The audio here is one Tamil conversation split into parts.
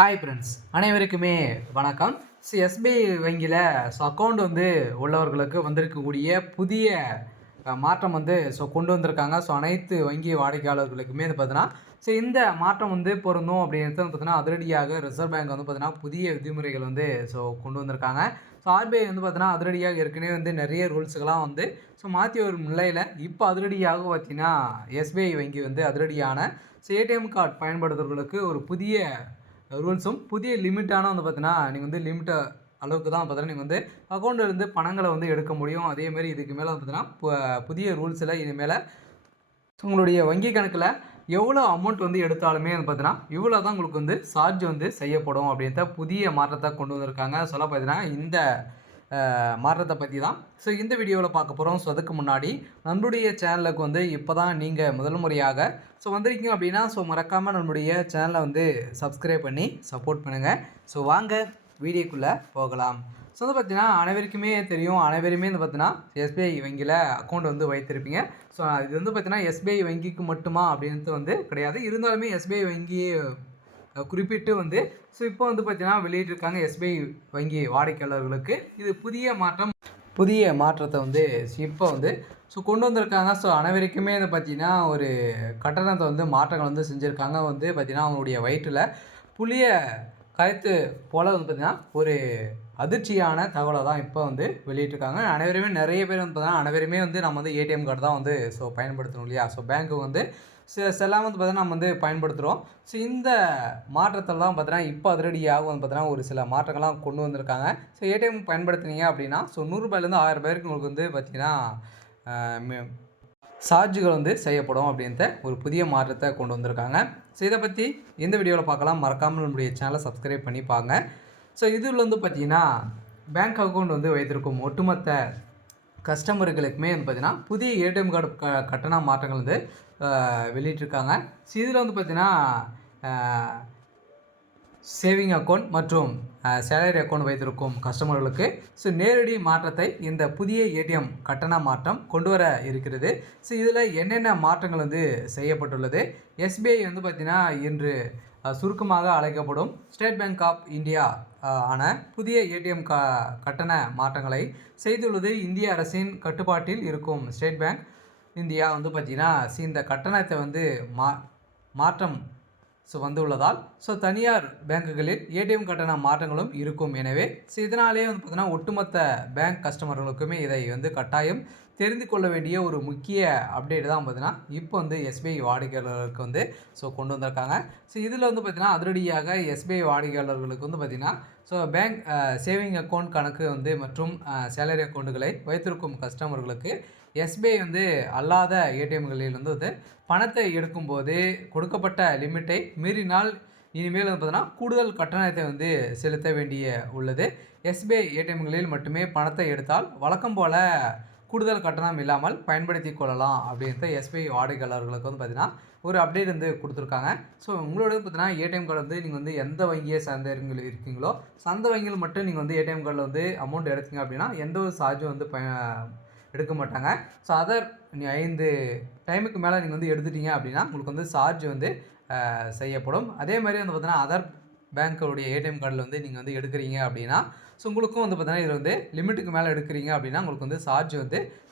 ஹாய் ஃப்ரெண்ட்ஸ், அனைவருக்குமே வணக்கம். எஸ்பிஐ வங்கியில் அக்கௌண்ட் உள்ளவர்களுக்கு வந்திருக்கக்கூடிய புதிய மாற்றம் கொண்டு வந்திருக்காங்க. அனைத்து வங்கி வாடிக்கையாளர்களுக்குமே பார்த்தீங்கன்னா இந்த மாற்றம் பொருந்தும் அப்படின்றது பார்த்தீங்கன்னா அதிரடியாக ரிசர்வ் பேங்க் பார்த்தீங்கன்னா புதிய விதிமுறைகள் கொண்டு வந்திருக்காங்க. ஆர்பிஐ பார்த்தீங்கன்னா அதிரடியாக ஏற்கனவே நிறைய ரூல்ஸுகள்லாம் மாற்றி வரும் நிலையில் இப்போ அதிரடியாக பார்த்தீங்கன்னா எஸ்பிஐ வங்கி அதிரடியான ஏடிஎம் கார்டு பயன்படுத்துறவர்களுக்கு ஒரு புதிய ரூல்ஸும் புதிய லிமிட்டான பார்த்தீங்கன்னா நீங்கள் லிமிட்டை அளவுக்கு தான் பார்த்தீங்கன்னா நீங்கள் அக்கௌண்ட்டில் இருந்து பணங்களை எடுக்க முடியும். அதேமாரி இதுக்கு மேலே பார்த்தீங்கன்னா புதிய ரூல்ஸில் இனிமேல் உங்களுடைய வங்கி கணக்கில் எவ்வளோ அமௌண்ட் எடுத்தாலுமே பார்த்தீங்கன்னா இவ்வளோ தான் உங்களுக்கு சார்ஜ் செய்யப்படும் அப்படின்ற புதிய மாற்றத்தை கொண்டு வந்திருக்காங்க. சொல்ல பார்த்தீங்கன்னா இந்த மாற்றத்தை பற்றி தான் இந்த வீடியோவில் பார்க்க போகிறோம். அதுக்கு முன்னாடி நம்மளுடைய சேனலுக்கு இப்போ தான் நீங்கள் முதல் முறையாக வந்திருக்கீங்க அப்படின்னா மறக்காமல் நம்மளுடைய சேனலை சப்ஸ்கிரைப் பண்ணி சப்போர்ட் பண்ணுங்கள். வாங்க வீடியோக்குள்ளே போகலாம். பார்த்தீங்கன்னா அனைவருக்குமே தெரியும், அனைவருமே பார்த்தீங்கன்னா எஸ்பிஐ வங்கியில் அக்கௌண்ட் வைத்திருப்பீங்க. இது பார்த்தீங்கன்னா எஸ்பிஐ வங்கிக்கு மட்டுமா அப்படின்றது கிடையாது. இருந்தாலுமே எஸ்பிஐ வங்கி குறிப்பிட்டு இப்போ பார்த்தீங்கன்னா வெளியிட்டிருக்காங்க எஸ்பிஐ வங்கி வாடிக்கையாளர்களுக்கு இது புதிய மாற்றத்தை இப்போ கொண்டு வந்திருக்காங்க. அனைவருக்குமே பார்த்தீங்கன்னா ஒரு கட்டணத்தை மாற்றங்கள் செஞ்சுருக்காங்க. பார்த்தீங்கன்னா அவங்களுடைய வயிற்றில் புளிய கரைத்து போல் பார்த்தீங்கன்னா ஒரு அதிர்ச்சியான தகவலை தான் இப்போ வெளியிட்டிருக்காங்க. அனைவருமே நிறைய பேர் பார்த்தீங்கன்னா அனைவருமே நம்ம ஏடிஎம் கார்டு தான் பயன்படுத்தணும் இல்லையா. பேங்க்கு எல்லாம் பார்த்தீங்கன்னா நம்ம பயன்படுத்துகிறோம். இந்த மாற்றத்தில் தான் பார்த்தீங்கன்னா இப்போ அதிரடியாக பார்த்தீங்கன்னா ஒரு சில மாற்றங்கள்லாம் கொண்டு வந்திருக்காங்க. ஏடிஎம் பயன்படுத்துனீங்க அப்படின்னா ரூ.100லேருந்து 1000 பேருக்கு உங்களுக்கு பார்த்தீங்கன்னா சார்ஜுகள் செய்யப்படும் அப்படின்ற ஒரு புதிய மாற்றத்தை கொண்டு வந்திருக்காங்க. இதை பற்றி இந்த வீடியோவில் பார்க்கலாம். மறக்காமல் நம்முடைய சேனலை சப்ஸ்கிரைப் பண்ணி பாருங்க. இதில் பார்த்தீங்கன்னா பேங்க் அக்கௌண்ட் வைத்திருக்கும் ஒட்டுமொத்த கஸ்டமர்களுக்குமே பார்த்தீங்கன்னா புதிய ஏடிஎம் கார்டு கட்டண மாற்றங்கள் வெளியிட்டிருக்காங்க. இதில் பார்த்தீங்கன்னா சேவிங் அக்கௌண்ட் மற்றும் சேலரி அக்கௌண்ட் வைத்திருக்கும் கஸ்டமர்களுக்கு நேரடி மாற்றத்தை இந்த புதிய ஏடிஎம் கட்டண மாற்றம் கொண்டு வர இருக்கிறது. இதில் என்னென்ன மாற்றங்கள் செய்யப்பட்டுள்ளது. எஸ்பிஐ பார்த்தீங்கன்னா இன்று சுருக்கமாக அழைக்கப்படும் ஸ்டேட் பேங்க் ஆஃப் இந்தியா ஆன புதிய ஏடிஎம் கட்டண மாற்றங்களை செய்துள்ளது. இந்திய அரசின் கட்டுப்பாட்டில் இருக்கும் ஸ்டேட் பேங்க் இந்தியா பார்த்தீங்கன்னா இந்த கட்டணத்தை மாற்றம் வந்துள்ளதால் தனியார் பேங்குகளில் ஏடிஎம் கட்டண மாற்றங்களும் இருக்கும். எனவே இதனாலே பார்த்தீங்கன்னா ஒட்டுமொத்த பேங்க் கஸ்டமர்களுக்குமே இதை கட்டாயம் தெரிந்து கொள்ள வேண்டிய ஒரு முக்கிய அப்டேட் தான் பார்த்தீங்கன்னா இப்போ எஸ்பிஐ வாடிக்கையாளர்களுக்கு கொண்டு வந்திருக்காங்க. இதில் பார்த்தீங்கன்னா அதிரடியாக எஸ்பிஐ வாடிக்கையாளர்களுக்கு பார்த்தீங்கன்னா பேங்க் சேவிங் அக்கௌண்ட் கணக்கு மற்றும் சேலரி அக்கௌண்ட்டுகளை வைத்திருக்கும் கஸ்டமர்களுக்கு எஸ்பிஐ அல்லாத ஏடிஎம்களில் பணத்தை எடுக்கும்போது கொடுக்கப்பட்ட லிமிட்டை மீறினால் இனிமேல் பார்த்தீங்கன்னா கூடுதல் கட்டணத்தை செலுத்த வேண்டிய உள்ளது. எஸ்பிஐ ஏடிஎம்களில் மட்டுமே பணத்தை எடுத்தால் வழக்கம் போல் கூடுதல் கட்டணம் இல்லாமல் பயன்படுத்தி கொள்ளலாம் அப்படின்ற எஸ்பிஐ வாடிக்கையாளர்களுக்கு பார்த்தீங்கன்னா ஒரு அப்டேட் கொடுத்துருக்காங்க. உங்களோட பார்த்தீங்கன்னா ஏடிஎம் கார்டு நீங்கள் எந்த வங்கியை சார்ந்தவர்கள் இருக்கீங்களோ அந்த வங்கியில் மட்டும் நீங்கள் ஏடிஎம் கார்டில் அமௌண்ட் எடுத்தீங்க அப்படின்னா எந்த ஒரு சார்ஜும் எடுக்க மாட்டாங்க. அதர் 5 டைமுக்கு மேலே நீங்கள் எடுத்துட்டீங்க அப்படின்னா உங்களுக்கு சார்ஜ் செய்யப்படும். அதே மாதிரி பார்த்தீங்கன்னா அதர் பேங்க்குடைய ஏடிஎம் கார்டில் நீங்கள் எடுக்கிறீங்க அப்படின்னா உங்களுக்கும் பார்த்தீங்கன்னா இதில் லிமிட்டுக்கு மேலே எடுக்கிறீங்க அப்படின்னா உங்களுக்கு சார்ஜ்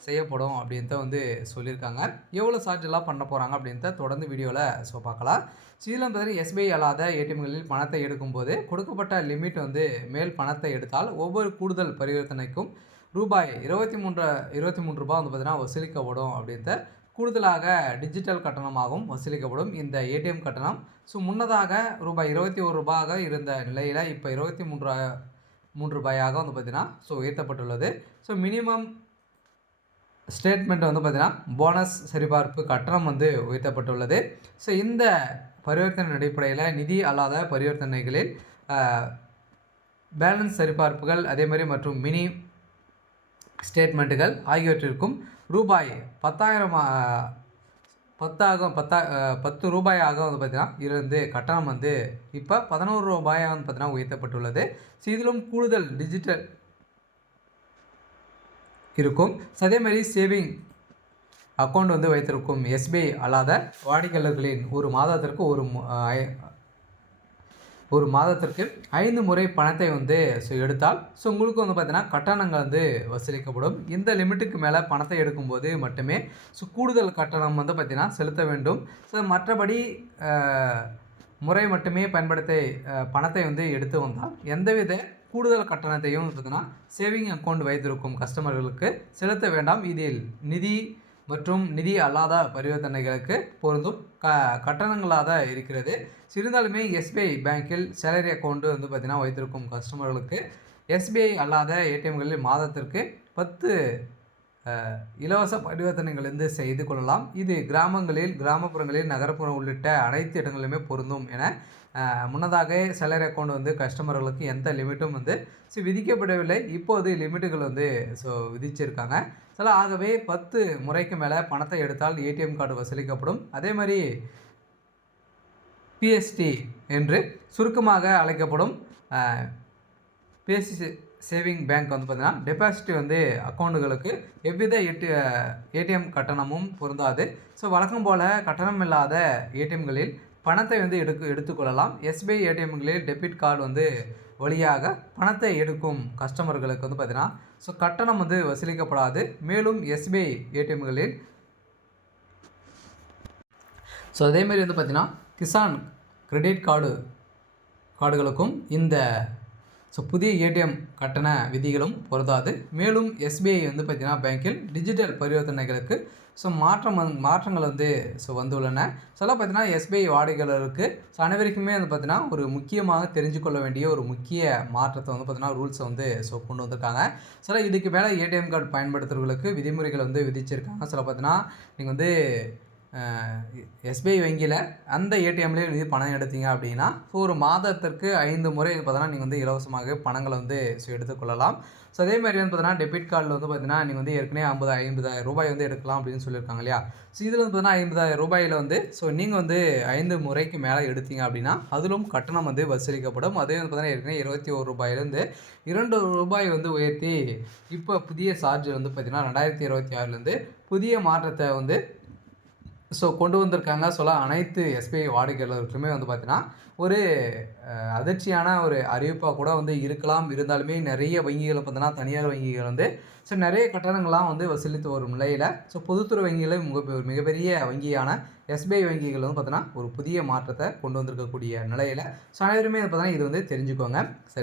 செய்யப்படும் அப்படின்ட்டு சொல்லியிருக்காங்க. எவ்வளோ சார்ஜ் எல்லாம் பண்ண போகிறாங்க அப்படின்ட்டு தொடர்ந்து வீடியோவில் பார்க்கலாம். இதில் பார்த்தீங்கன்னா எஸ்பிஐ அல்லாத ஏடிஎம்களில் பணத்தை எடுக்கும்போது கொடுக்கப்பட்ட லிமிட் மேல் பணத்தை எடுத்தால் ஒவ்வொரு கூடுதல் பரிவர்த்தனைக்கும் ரூபாய் 23 பார்த்தீங்கன்னா வசூலிக்கப்படும் அப்படின்ட்டு கூடுதலாக டிஜிட்டல் கட்டணமாகவும் வசூலிக்கப்படும். இந்த ஏடிஎம் கட்டணம் முன்னதாக ரூபாய் 21 இருந்த நிலையில் இப்போ 23 ரூபாயாக பார்த்தீங்கன்னா உயர்த்தப்பட்டுள்ளது. மினிமம் ஸ்டேட்மெண்ட் பார்த்தீங்கன்னா போனஸ் சரிபார்ப்பு கட்டணம் உயர்த்தப்பட்டுள்ளது. இந்த பரிவர்த்தனை அடிப்படையில் நிதி அல்லாத பரிவர்த்தனைகளில் பேலன்ஸ் சரிபார்ப்புகள் அதேமாதிரி மற்றும் மினி ஸ்டேட்மெண்ட்டுகள் ஆகியவற்றிற்கும் ரூபாய் 10 ரூபாயாக பார்த்தீங்கன்னா இருந்து கட்டணம் இப்போ 11 ரூபாயாக பார்த்தீங்கன்னா உயர்த்தப்பட்டுள்ளது. இதிலும் கூடுதல் டிஜிட்டல் இருக்கும். அதேமாதிரி சேவிங் அக்கௌண்ட் வைத்திருக்கும் எஸ்பிஐ அல்லாத வாடிக்கையாளர்களின் ஒரு மாதத்திற்கு ஒரு மாதத்திற்கு 5 முறை பணத்தை வந்து எடுத்தால் உங்களுக்கு வந்து பார்த்தீங்கன்னா கட்டணங்கள் வந்து வசூலிக்கப்படும். இந்த லிமிட்டுக்கு மேலே பணத்தை எடுக்கும்போது மட்டுமே கூடுதல் கட்டணம் வந்து பார்த்தீங்கன்னா செலுத்த வேண்டும். மற்றபடி முறை மட்டுமே பயன்படுத்தி பணத்தை வந்து எடுத்து வந்தால் எந்தவித கூடுதல் கட்டணத்தையும் பார்த்தீங்கன்னா சேவிங் அக்கௌண்ட் வைத்திருக்கும் கஸ்டமர்களுக்கு செலுத்த வேண்டாம். இதில் நிதி மற்றும் நிதி அல்லாத பரிவர்த்தனைகளுக்கு பொருந்தும் கட்டணங்களாக இருக்கிறது. இருந்தாலுமே எஸ்பிஐ பேங்கில் சேலரி அக்கௌண்ட்டு வந்து பார்த்திங்கன்னா வைத்திருக்கும் கஸ்டமர்களுக்கு எஸ்பிஐ அல்லாத ஏடிஎம்களில் மாதத்திற்கு 10 இலவச பரிவர்த்தனைகள் வந்து செய்து கொள்ளலாம். இது கிராமங்களில், கிராமப்புறங்களில், நகர்ப்புறம் உள்ளிட்ட அனைத்து இடங்களிலுமே பொருந்தும் என முன்னதாக சேலரி அக்கௌண்ட் வந்து கஸ்டமர்களுக்கு எந்த லிமிட்டும் வந்து விதிக்கப்படவில்லை. இப்போது லிமிட்டுகள் வந்து விதிச்சிருக்காங்க. ஆகவே 10 முறைக்கு மேலே பணத்தை எடுத்தால் ஏடிஎம் கார்டு வசூலிக்கப்படும். அதே மாதிரி பிஎஸ்டி என்று சுருக்கமாக அழைக்கப்படும் பிஎஸ்சி சேவிங் பேங்க் வந்து பார்த்திங்கன்னா டெபாசிட் வந்து அக்கௌண்ட்டுகளுக்கு எவ்வித ஏடிஎம் கட்டணமும் பொருந்தாது. வழக்கம் போல் கட்டணம் இல்லாத ஏடிஎம்களில் பணத்தை வந்து எடுத்துக்கொள்ளலாம். எஸ்பிஐ ஏடிஎம்களில் டெபிட் கார்டு வந்து வழியாக பணத்தை எடுக்கும் கஸ்டமர்களுக்கு வந்து பார்த்திங்கன்னா கட்டணம் வந்து வசூலிக்கப்படாது. மேலும் எஸ்பிஐ ஏடிஎம்களில் அதேமாதிரி வந்து பார்த்திங்கன்னா கிசான் கிரெடிட் கார்டுகளுக்கும் இந்த புதிய ஏடிஎம் கட்டண விதிகளும் பொருந்தாது. மேலும் எஸ்பிஐ வந்து பார்த்திங்கன்னா பேங்கில் டிஜிட்டல் பரிவர்த்தனைகளுக்கு மாற்றங்கள் வந்து வந்துள்ளன. பார்த்திங்கன்னா எஸ்பிஐ வாடிக்கையாளருக்கு அனைவருக்குமே வந்து பார்த்திங்கன்னா ஒரு முக்கியமாக தெரிஞ்சு கொள்ள வேண்டிய ஒரு முக்கிய மாற்றத்தை வந்து பார்த்திங்கன்னா ரூல்ஸை வந்து கொண்டு வந்திருக்காங்க. இதுக்கு மேலே ஏடிஎம் கார்டு பயன்படுத்துகிறவர்களுக்கு விதிமுறைகள் வந்து விதிச்சிருக்காங்க. பார்த்திங்கன்னா நீங்கள் வந்து எஸ்பிஐ வங்கியில் அந்த ஏடிஎம்லேயே வந்து பணம் எடுத்தீங்க அப்படின்னா ஒரு மாதத்திற்கு 5 முறை பார்த்தீங்கன்னா நீங்கள் வந்து இலவசமாக பணங்களை வந்து எடுத்துக்கொள்ளலாம். அதே மாதிரி வந்து பார்த்தீங்கன்னா டெபிட் கார்டில் வந்து பார்த்தீங்கன்னா நீங்கள் வந்து ஏற்கனவே 50,000 ரூபாய் வந்து எடுக்கலாம் அப்படின்னு சொல்லியிருக்காங்க இல்லையா. இதில் வந்து பார்த்தீங்கன்னா 50,000 ரூபாயில் வந்து நீங்கள் வந்து 5 முறைக்கு மேலே எடுத்தீங்க அப்படின்னா அதிலும் கட்டணம் வந்து வசூலிக்கப்படும். அதே வந்து பார்த்தீங்கன்னா ஏற்கனவே 21 ரூபாயிலேருந்து 2 ரூபாய் வந்து உயர்த்தி இப்போ புதிய சார்ஜ் வந்து பார்த்தீங்கன்னா 2026லேருந்து புதிய மாற்றத்தை வந்து கொண்டு வந்திருக்காங்க. அனைத்து எஸ்பிஐ வாடிக்கையாளர்களுக்குமே வந்து பார்த்தீங்கன்னா ஒரு அதிர்ச்சியான ஒரு அறிவிப்பாக கூட வந்து இருக்கலாம். இருந்தாலுமே நிறைய வங்கிகளை பார்த்தீங்கன்னா தனியார் வங்கிகள் வந்து நிறைய கட்டணங்கள்லாம் வந்து வசூலித்து வரும் நிலையில் பொதுத்துறை வங்கிகளில் மிகப்பெரிய வங்கியான எஸ்பிஐ வங்கிகள் வந்து பார்த்தீங்கன்னா ஒரு புதிய மாற்றத்தை கொண்டு வந்திருக்கக்கூடிய நிலையில் அனைவருமே பார்த்தீங்கன்னா இது வந்து தெரிஞ்சுக்கோங்க.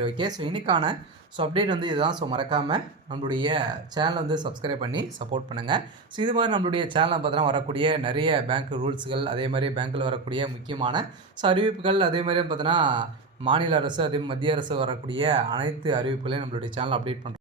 ஓகே. இன்றைக்கான அப்டேட் வந்து இதுதான். மறக்காமல் நம்மளுடைய சேனலை வந்து சப்ஸ்கிரைப் பண்ணி சப்போர்ட் பண்ணுங்கள். இது மாதிரி நம்மளுடைய சேனலில் பார்த்தீங்கன்னா வரக்கூடிய நிறைய பேங்க் ரூல்ஸுகள், அதே மாதிரி பேங்க்கில் வரக்கூடிய முக்கியமான அறிவிப்புகள், அதே மாதிரி பார்த்தீங்கன்னா மாநில அரசு, அதே மத்திய அரசு வரக்கூடிய அனைத்து அறிவிப்புகளையும் நம்மளுடைய சேனல் அப்டேட் பண்ணுறோம்.